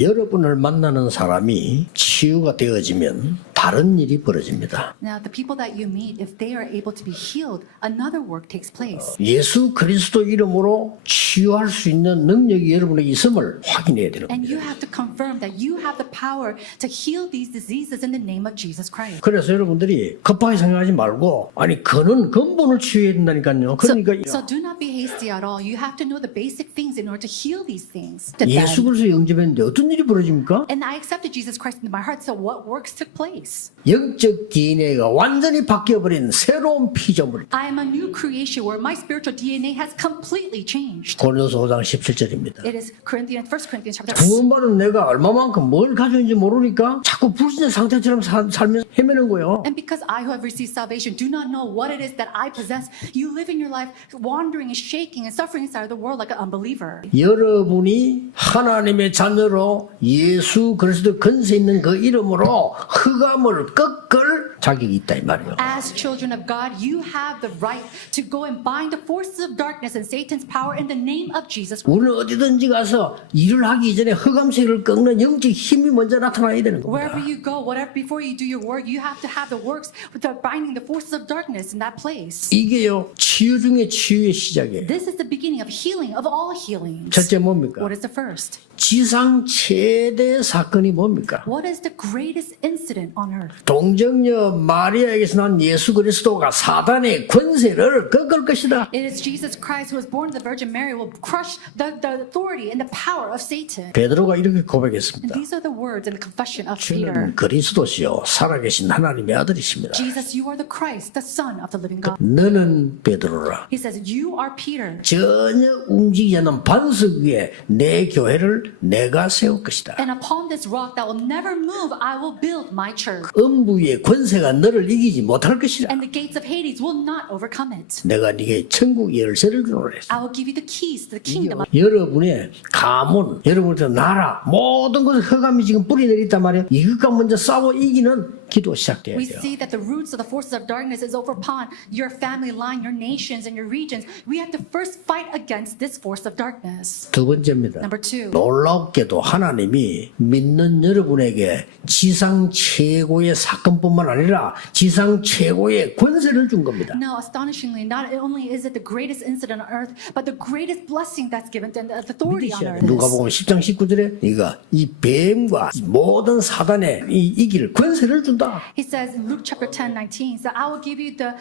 여러분을 만나는 사람이 치유가 되어지면 다른 일이 벌어집니다. Now, the people that you meet, if they are able to be healed, another work takes place. 예수 그리스도 이름으로 치유할 수 있는 능력이 여러분에게 있음을 확인해야 되는 And 겁니다. you have to confirm that you have the power to heal these diseases in the name of Jesus Christ. 그래서 여러분들이 급하게 생각하지 말고 아니 그는 근본을 치유해야 된다니까요. 그러니까 So do not be hasty at all. You have to know the basic things in order to heal these things. 예수 그리스도 영접했는데 어떤 일이 벌어집니까? And I accepted Jesus Christ into my heart, so what works took place? 영적 DNA가 완전히 바뀌어버린 새로운 피조물. I am a new creation where my spiritual DNA has completely changed. 고린도서 5장 17절입니다. It is 1 Corinthians chapter 6. 구원받은 내가 얼마만큼 뭘 가졌는지 모르니까 자꾸 불신의 상태처럼 살면서 헤매는 거예요. And because I who have received salvation do not know what it is that I possess, you live in your life wandering and shaking and suffering inside of the world like an unbeliever. 여러분이 하나님의 자녀로 예수 그리스도 근세 있는 그 이름으로 흑암을 꺾을 자격이 있다 이 말이에요. As children of God, you have the right to go and bind the forces of darkness and Satan's power in the name of Jesus. 우리는 어디든지 가서 일을 하기 전에 흑암 세력을 꺾는 영적 힘이 먼저 나타나야 되는 Wherever 겁니다. you go, whatever before you do your work, you have to have the works with the binding the forces of darkness in that place. 이게요 치유 중에 치유의 시작이에요. This is the beginning of healing of all healings. 첫째 뭡니까? What is the first? 지상 최대 사건이 뭡니까? What is the greatest incident on earth? 동정녀 마리아에게서 난 예수 그리스도가 사단의 권세를 꺾을 것이다. It is Jesus Christ who was born of the Virgin Mary will crush the authority and the power of Satan. 베드로가 이렇게 And 고백했습니다. these are the words in the confession of Peter. 주는 그리스도시요 살아계신 하나님의 아들이십니다. Jesus, you are the Christ, the Son of the living God. 너는 베드로라. He says, you are Peter. 전혀 움직이지 않는 반석 위에 내 교회를 내가 세울 것이다. And upon this rock that will never move, I will build my church. 음부의 권세가 너를 이기지 못할 것이라. And the gates of Hades will not overcome it. 내가 네게 천국 열쇠를 주노라 했어. I will give you the keys to the kingdom. 여러분의 가문, 여러분의 나라 모든 것을 흑암이 지금 뿌리내렸단 말이에요. 이것과 먼저 싸워 이기는 기도 시작돼야 We 돼요. see that the roots of the forces of darkness is over upon your family line, your nations, and your regions. We have to first fight against this force of darkness. 두 번째입니다. Number two. 놀랍게도 하나님이 믿는 여러분에게 지상 최고의 사건뿐만 아니라 지상 최고의 권세를 준 겁니다. Now, astonishingly, not only is it the greatest incident on earth, but the greatest blessing that's given and the authority on earth. 누가복음 10장 19절에 네가 이 뱀과 모든 사단의 이 이길 권세를 준다. He says in Luke chapter 10:19, so I will give you the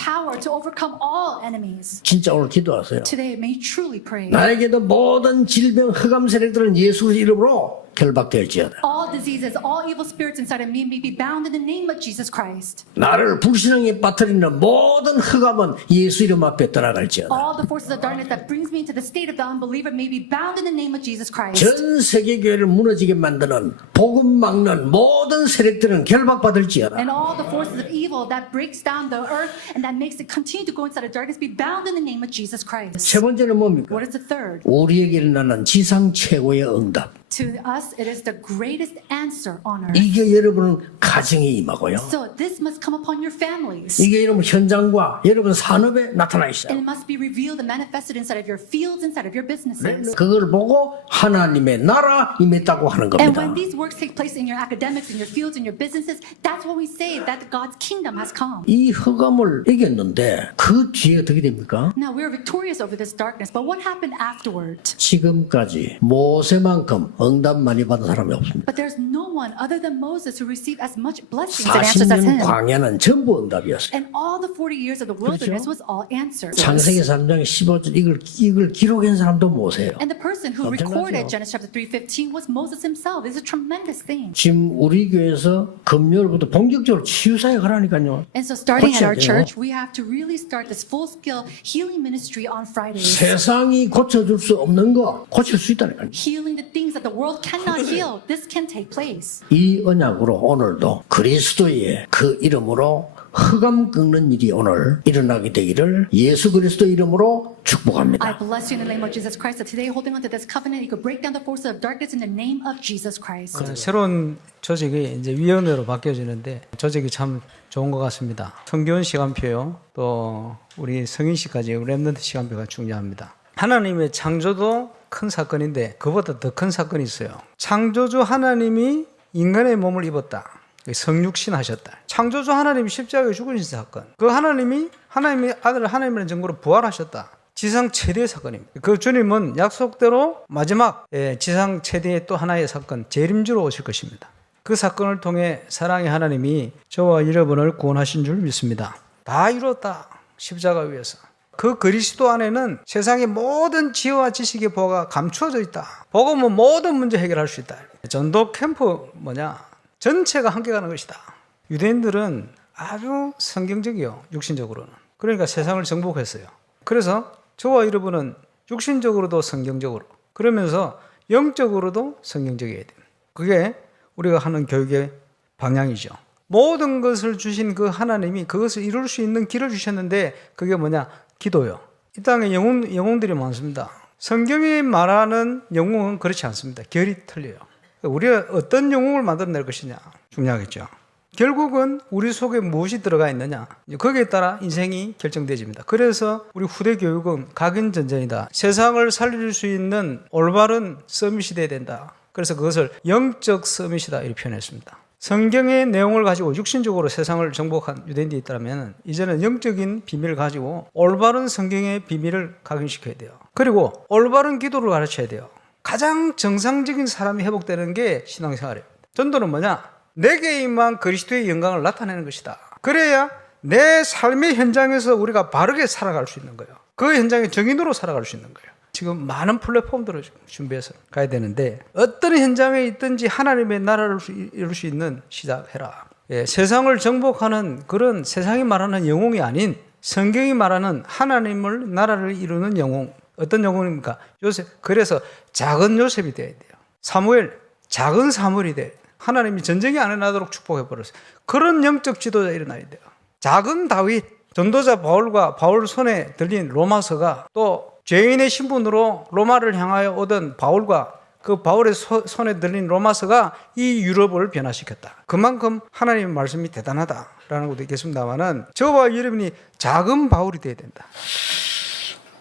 power to overcome all enemies. 진짜 오늘 기도하세요. Today, may you truly pray. 나에게도 모든 질병 흑암 세력들은 예수 이름으로 결박될지어다. All diseases, all evil spirits inside of me may be bound in the name of Jesus Christ. 나를 불신앙에 빠뜨리는 모든 흑암은 예수 이름 앞에 떠나갈지어다. All the forces of darkness that brings me into the state of the unbeliever may be bound in the name of Jesus Christ. 전 세계 교회를 무너지게 만드는 복음 막는 모든 세력들은 결박받을지어다. And all the forces of evil that breaks down the earth and that makes it continue to go inside of darkness be bound in the name of Jesus Christ. 세 번째는 뭡니까? What is the third? 우리에게 일어나는 지상 최고의 응답. To us, it is the greatest answer on earth. 이게 여러분은 가정에 임하고요. So this must come upon your families. 이게 여러분 현장과 여러분 산업에 나타나 있어요. And it must be revealed and manifested inside of your fields, inside of your businesses. 그걸 보고 하나님의 나라 임했다고 하는 And 겁니다. when these works take place in your academics, in your fields, in your businesses, that's when we say that God's kingdom has come. 이 흑암을 이겼는데 그 뒤에 어떻게 됩니까? Now we're victorious over this darkness, but what happened afterward? 지금까지 모세만큼 응답 많이 받은 사람이 없습니다. But there's no one other than Moses who received as much blessings and answers as 40년 him. 광야는 전부 응답이었어요. And all the 40 years of the wilderness was all answered. 창세기 3장 15절 이걸 기록한 사람도 모세예요. And the person who 엄청나죠? recorded Genesis chapter 3:15 was Moses himself. It's a tremendous thing. 지금 우리 교회에서 금요일부터 본격적으로 치유사역 하라니까요. And so starting at 고쳐야 our 돼요. church, we have to really start this full-scale healing ministry on Fridays. 세상이 고쳐줄 수 없는 거 고칠 수 있다니까요. Healing the things that the world cannot heal. This can take place. 이 언약으로 오늘도 그리스도의 그 이름으로 흑암 꺾는 일이 오늘 일어나게 되기를 예수 그리스도 이름으로 I 축복합니다. bless you in the name of Jesus Christ. That today, holding on to this covenant, you could break down the forces of darkness in the name of Jesus Christ. 새로운 조직이 이제 위원회로 바뀌어지는데 조직이 참 좋은 것 같습니다. 성교원 시간표요, 또 우리 성인식까지 랩런트 시간표가 중요합니다. 하나님의 창조도 큰 사건인데 그보다 더 큰 사건이 있어요. 창조주 하나님이 인간의 몸을 입었다. 성육신 하셨다. 창조주 하나님이 십자가에 죽으신 사건. 그 하나님의 아들 하나님이라는 증거로 부활하셨다. 지상 최대의 사건입니다. 그 주님은 약속대로 마지막 지상 최대의 또 하나의 사건, 재림주로 오실 것입니다. 그 사건을 통해 사랑의 하나님이 저와 여러분을 구원하신 줄 믿습니다. 다 이뤘다. 십자가 위에서. 그 그리스도 안에는 세상의 모든 지혜와 지식의 보화가 감추어져 있다. 복음은 모든 문제 해결할 수 있다. 전도 캠프 전체가 함께 가는 것이다. 유대인들은 아주 성경적이요, 육신적으로는. 그러니까 세상을 정복했어요. 그래서 저와 여러분은 육신적으로도 성경적으로, 그러면서 영적으로도 성경적이어야 돼요. 그게 우리가 하는 교육의 방향이죠. 모든 것을 주신 그 하나님이 그것을 이룰 수 있는 길을 주셨는데 그게 기도요. 이 땅에 영웅들이 많습니다. 성경이 말하는 영웅은 그렇지 않습니다. 결이 틀려요. 우리가 어떤 영웅을 만들어낼 것이냐 중요하겠죠. 결국은 우리 속에 무엇이 들어가 있느냐, 거기에 따라 인생이 결정되집니다. 그래서 우리 후대 교육은 각인전전이다. 세상을 살릴 수 있는 올바른 서밋이 돼야 된다. 그래서 그것을 영적 서밋이다 이렇게 표현했습니다. 성경의 내용을 가지고 육신적으로 세상을 정복한 유대인들이 있다면 이제는 영적인 비밀을 가지고 올바른 성경의 비밀을 각인시켜야 돼요. 그리고 올바른 기도를 가르쳐야 돼요. 가장 정상적인 사람이 회복되는 게 신앙생활이에요. 전도는 내게 임한 그리스도의 영광을 나타내는 것이다. 그래야 내 삶의 현장에서 우리가 바르게 살아갈 수 있는 거예요. 그 현장의 정인으로 살아갈 수 있는 거예요. 지금 많은 플랫폼들을 준비해서 가야 되는데 어떤 현장에 있든지 하나님의 나라를 이룰 수 있는 시작해라. 세상을 정복하는 그런 세상이 말하는 영웅이 아닌 성경이 말하는 하나님을 나라를 이루는 영웅. 어떤 영웅입니까? 요셉. 그래서 작은 요셉이 돼야 돼요. 사무엘, 작은 사무엘이 돼요. 하나님이 전쟁이 안 일어나도록 축복해버렸어요. 그런 영적 지도자 일어나야 돼요. 작은 다윗, 전도자 바울 손에 들린 로마서가 또 죄인의 신분으로 로마를 향하여 오던 바울과 그 바울의 손에 들린 로마서가 이 유럽을 변화시켰다. 그만큼 하나님의 말씀이 대단하다라는 것도 있겠습니다만은 저와 여러분이 작은 바울이 돼야 된다.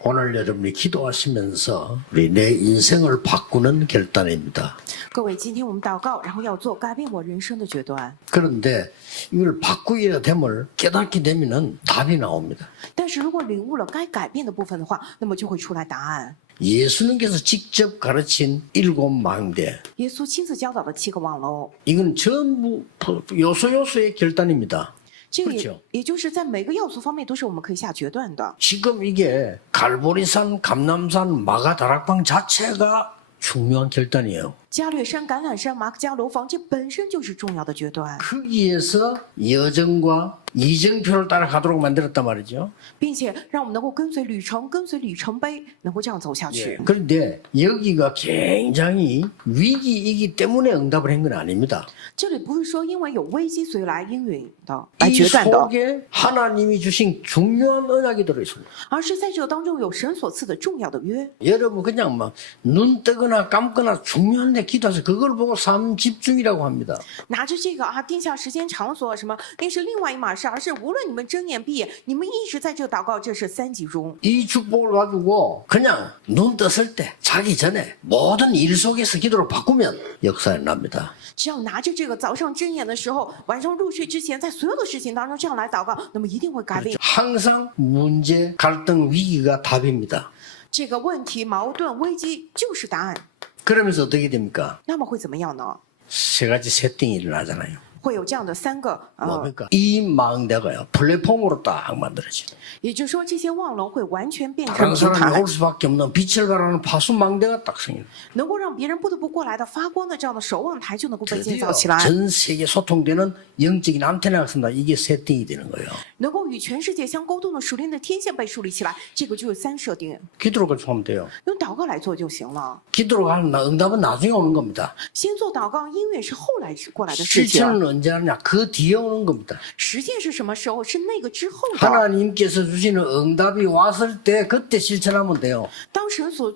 오늘 여러분이 기도하시면서 우리 내 인생을 바꾸는 결단입니다. 各位，今天我们祷告，然后要做改变我人生的决断。 그런데 이걸 바꾸게 됨을 깨닫게 되면은 답이 나옵니다. 但是如果领悟了该改变的部分的话，那么就会出来答案。 예수님께서 직접 가르친 7망대. 耶稣亲自教导的7个望楼， 이건 전부 요소요소의 결단입니다. 这个 그렇죠 也就是在每个要素方面都是我们可以下决断的。 지금 이게 갈보리산, 감남산, 마가다락방 자체가 중요한 결단이에요. 加略山、橄榄山、马可加楼房，这本身就是重要的决断， 거기에서 여정과 이정표를 따라가도록 만들었단 말이죠. 并且让我们能够跟随旅程、跟随里程碑，能够这样走下去。 그런데 여기가 굉장히 위기이기 때문에 응답을 한 건 아닙니다. 这里不是说因为有危机所以来应允的、来 이 决断的， 속에 하나님이 주신 중요한 언약이 들어있습니다. 而是在这个当中有神所赐的重要的约。 여러분 그냥 막 눈 뜨거나 감거나 중요한 데 기도해서 그걸 보고 삶 집중이라고 합니다. 拿着这个定下时间场所什么，那是另外一码事，而是无论你们睁眼闭眼，你们一直在这祷告，这是3集中。 이 축복을 가지고 그냥 눈 떴을 때 자기 전에 모든 일 속에서 기도로 바꾸면 역사에 납니다. 只要拿着这个早上睁眼的时候，晚上入睡之前，在所有的事情当中这样来祷告，那么一定会改变 항상 문제, 갈등, 위기가 답입니다. 这个问题、矛盾、危机就是答案。 그러면서 어떻게 됩니까? 那么会怎么样呢？ 세 가지 세팅이 일어나잖아요. 会有这样的3个 뭡니까? 이 망대가요 플랫폼으로 딱 만들어져요. 也就是说这些望楼会完全变成 다른 平 사람이 台， 올 수밖에 없는 빛을 발하는 파수 망대가 딱 생겨요. 能够让别人不得不过来的发光的这样的守望台就能够被建 드디어 造起来， 전 세계 소통되는 영적인 안테나가 쓴다. 이게 세팅이 되는 거예요. 能够与全世界相沟通的属灵的天线被树立起来，这个就是3设定， 기도로 가지고 하면 돼요. 用祷告来做就行了。 기도로 하는 응답은 나중에 오는 겁니다. 先做祷告，音乐是后来过来的事情。 실천은 언제 하느냐? 그 뒤에 오는 겁니다. 实践是什么时候？是那个之后的。 하나님께서 주시는 응답이 왔을 때 그때 실천하면 돼요. 当神所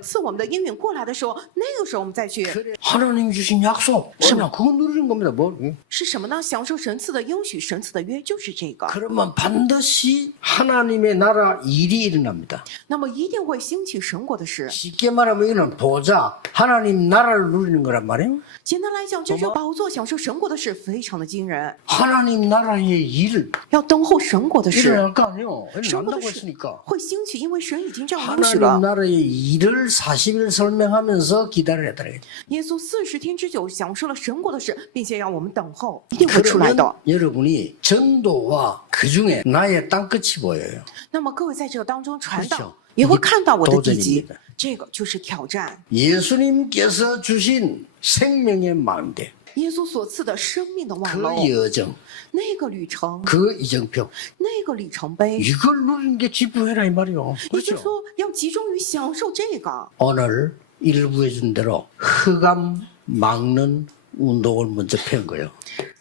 赐我们的应允过来的时候，那个时候我们再去 하나님 주신 약속, 뭐냐? 그거 누리는 겁니다. 뭐? 是什么呢？享受神赐的应许，神赐的约就是这个。 그러면 반드시 하나님의 나라 일이 일어납니다. 那么一定会兴起神国的事。 쉽게 말하면 이거는 보자, 하나님 나라를 누리는 거란 말이에요. 简单来讲，这是宝座享受神国的事，非常的惊人。 하나님 나라의 일 要等候神国的事， 일어날 거 아니에요. 神国 일어난다고 的事 했으니까. 会兴起，因为神已经这样应许 하나님 了。 나라의 일을 40일 설명하면서 기다려야 돼. 耶稣40天之久享受了神国的事，并且让我们等候，一定会出来的。 그러면 여러분이 전도와 그 중에 나의 땅끝이 보여요. 那么各位在这个当中传 그렇죠 道，也会看到我的地基 도전입니다 ，这个就是挑战。 예수님께서 주신 생명의 망대, 耶稣所赐的生命的网 그 楼， 여정, 那个旅程， 그 이정표, 那个里程碑， 이걸 누리는 게 집부해라 이 말이요. 也就是 그렇죠? 说要集中于享受这个。 오늘 일부해 준 대로 흑암 막는 운동을 먼저 편 거예요.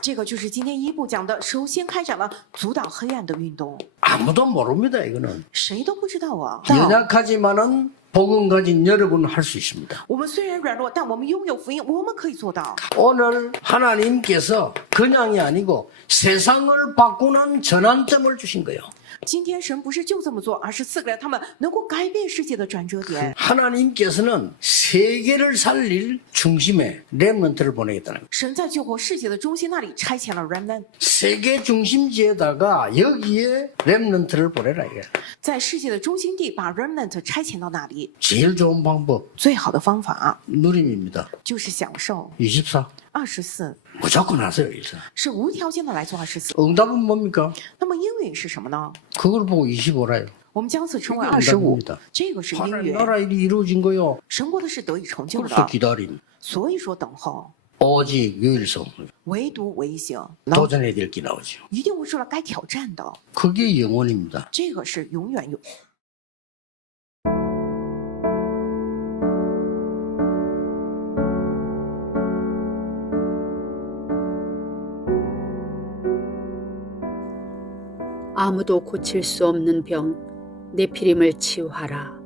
这个就是今天一部讲的，首先开展了阻挡黑暗的运动， 아무도 모릅니다. 이거는 谁都不知道啊。 연약하지만은 복음 가진 여러분은 할 수 있습니다. 我们虽然软弱，但我们拥有福音，我们可以做到。 오늘 하나님께서 그냥이 아니고 세상을 바꾸는 전환점을 주신 거예요. 今天神不是就这么做，而是赐给了他们能够改变世界的转折点。 하나님께서는 세계를 살릴 중심에 렘넌트를 보내겠다는 거예요. 神在救活世界的中心那里差遣了 remnant， 세계 중심지에다가 여기에 렘넌트를 보내라 이게. 在世界的中心地把 remnant 差遣到那里。 제일 좋은 방법 最好的方法 누림입니다. 就是享受。 24. 24 무조건 하세요. 여기서. 是无条件的来做24。 응답은 뭡니까? 那么应允是什么呢？ 그걸 보고 25라요. 我们将此称为 이게 25 응답입니다. ，这个是应 하나님 允。 나라 일이 이루어진 거요. 神国的事得以成就 그래서 的， 기다림. 所以说等候， 오직 유일성. 唯独唯行， 도전해야 될 게 나오죠. 一定会出来该挑战的， 그게 영원입니다. 这个是永远有。 아무도 고칠 수 없는 병 네피림을 치유하라.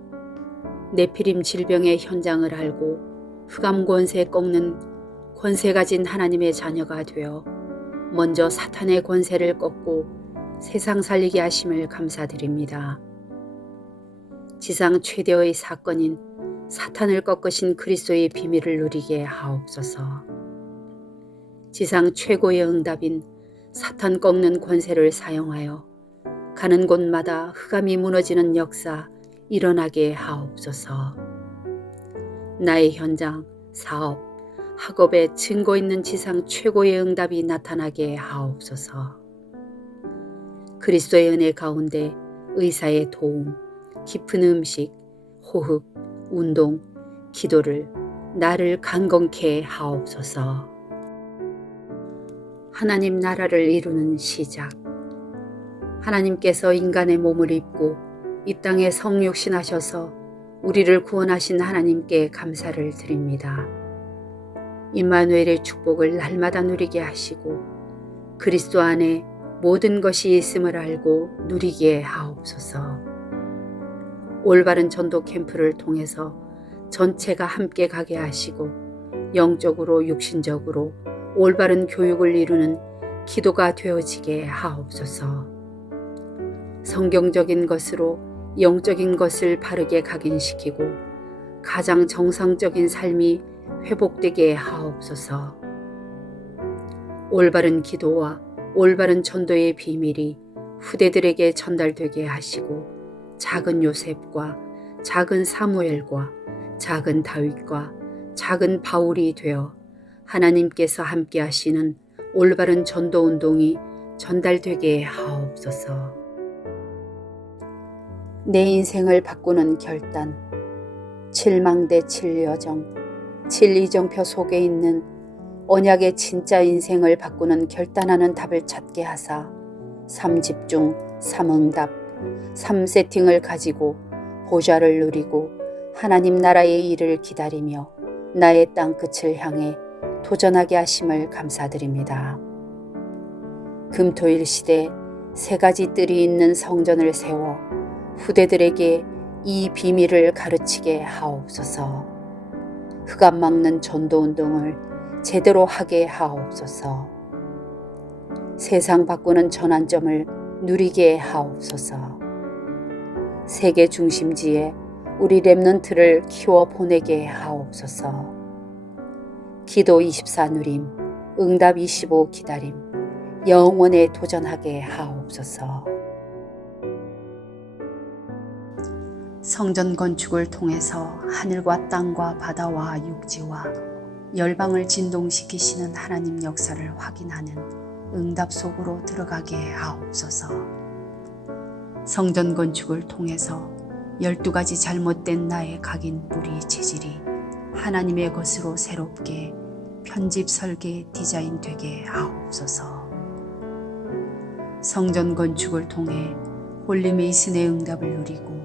네피림 질병의 현장을 알고 흑암 권세 꺾는 권세 가진 하나님의 자녀가 되어 먼저 사탄의 권세를 꺾고 세상 살리게 하심을 감사드립니다. 지상 최대의 사건인 사탄을 꺾으신 그리스도의 비밀을 누리게 하옵소서. 지상 최고의 응답인 사탄 꺾는 권세를 사용하여 가는 곳마다 흑암이 무너지는 역사 일어나게 하옵소서. 나의 현장, 사업, 학업에 증거 있는 지상 최고의 응답이 나타나게 하옵소서. 그리스도의 은혜 가운데 의사의 도움, 깊은 음식, 호흡, 운동, 기도를 나를 강건케 하옵소서. 하나님 나라를 이루는 시작. 하나님께서 인간의 몸을 입고 이 땅에 성육신하셔서 우리를 구원하신 하나님께 감사를 드립니다. 임마누엘의 축복을 날마다 누리게 하시고 그리스도 안에 모든 것이 있음을 알고 누리게 하옵소서. 올바른 전도 캠프를 통해서 전체가 함께 가게 하시고 영적으로 육신적으로 올바른 교육을 이루는 기도가 되어지게 하옵소서. 성경적인 것으로 영적인 것을 바르게 각인시키고 가장 정상적인 삶이 회복되게 하옵소서. 올바른 기도와 올바른 전도의 비밀이 후대들에게 전달되게 하시고 작은 요셉과 작은 사무엘과 작은 다윗과 작은 바울이 되어 하나님께서 함께 하시는 올바른 전도 운동이 전달되게 하옵소서. 내 인생을 바꾸는 결단, 7망대 7여정, 7이정표 속에 있는 언약의 진짜 인생을 바꾸는 결단하는 답을 찾게 하사 3집중, 3응답, 3세팅을 가지고 보좌를 누리고 하나님 나라의 일을 기다리며 나의 땅끝을 향해 도전하게 하심을 감사드립니다. 금토일 시대 3가지 뜰이 있는 성전을 세워 후대들에게 이 비밀을 가르치게 하옵소서. 흑암 막는 전도운동을 제대로 하게 하옵소서. 세상 바꾸는 전환점을 누리게 하옵소서. 세계 중심지에 우리 렘넌트를 키워 보내게 하옵소서. 기도 24 누림, 응답 25 기다림, 영원에 도전하게 하옵소서. 성전 건축을 통해서 하늘과 땅과 바다와 육지와 열방을 진동시키시는 하나님 역사를 확인하는 응답 속으로 들어가게 하옵소서. 성전 건축을 통해서 12가지 잘못된 나의 각인 뿌리 체질이 하나님의 것으로 새롭게 편집 설계 디자인 되게 하옵소서. 성전 건축을 통해 홀리메이슨의 응답을 누리고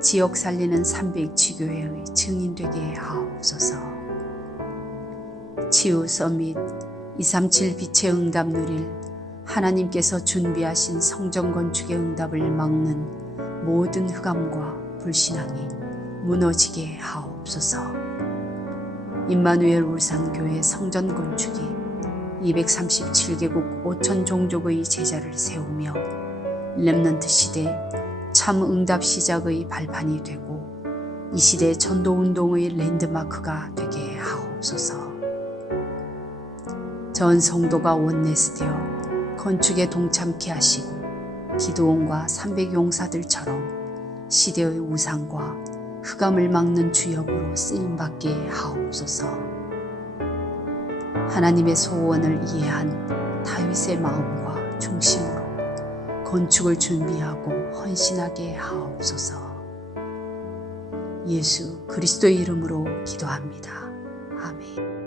지역 살리는 300지교회의 증인 되게 하옵소서. 치유 서밋 237 빛의 응답 누릴 하나님께서 준비하신 성전 건축의 응답을 막는 모든 흑암과 불신앙이 무너지게 하옵소서. 임마누엘 울산교회 성전 건축이 237개국 5천 종족의 제자를 세우며 렘넌트 시대 참 응답 시작의 발판이 되고 이 시대 전도운동의 랜드마크가 되게 하옵소서. 전 성도가 원내스되어 건축에 동참케 하시고 기도원과 300용사들처럼 시대의 우상과 흑암을 막는 주역으로 쓰임받게 하옵소서. 하나님의 소원을 이해한 다윗의 마음과 중심으로 건축을 준비하고 헌신하게 하옵소서. 예수 그리스도의 이름으로 기도합니다. 아멘.